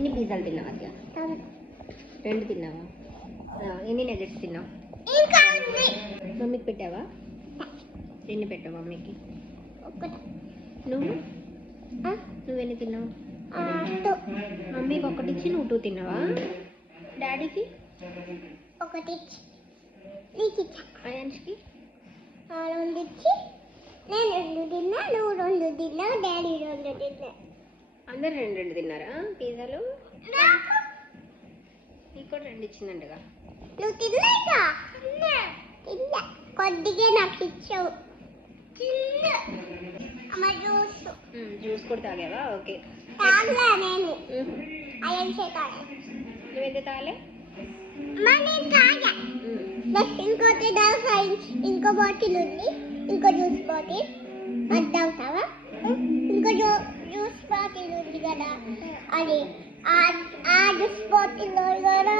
ఎన్ని పిజ్జాలు తిన్నావు అద్య? 2 తిన్నావా? ఎన్ని నగెట్స్ తిన్నావు? మమ్మీకి పెట్టావా? ఎన్ని పెట్టావు మమ్మీకి? నువ్వెన్ని తిన్నావు? మమ్మీకి 1 ఇచ్చి నువ్వు 2 తిన్నావా? డాడీకి 1 ఇచ్చి నీకు ఇచ్చా. అయాన్స్కి 2 ఇచ్చి నేను 2 తిన్నా, నువ్వు 2 తిన్నావు, డాడీ 2 తిన్నా. అందరు 2 తిన్నారా పిజ్జాలు? నీకు కూడా 2 ఇచ్చిందంటగా. నువ్వు తిన్నాయిగా? తిన్నా, కొద్దిగా నాకు ఇచ్చావు. అమ్మ జ్యూస్ కూడా తాగావా? ఓకే. తాగలే నేను. అయ్యన్ తాగా. నువ్వెందుకు తాగలే? నేను తాగా. ఇంకోటి దాకా ఇంకో బాటిల్ ఉంది, ఇంకో జ్యూస్ బాటిల్. అది తాగుతావా? ఇంకో జ్యూస్ బాటిల్ ఉంది కదా, అది ఆ జ్యూస్ బాటిల్లో కూడా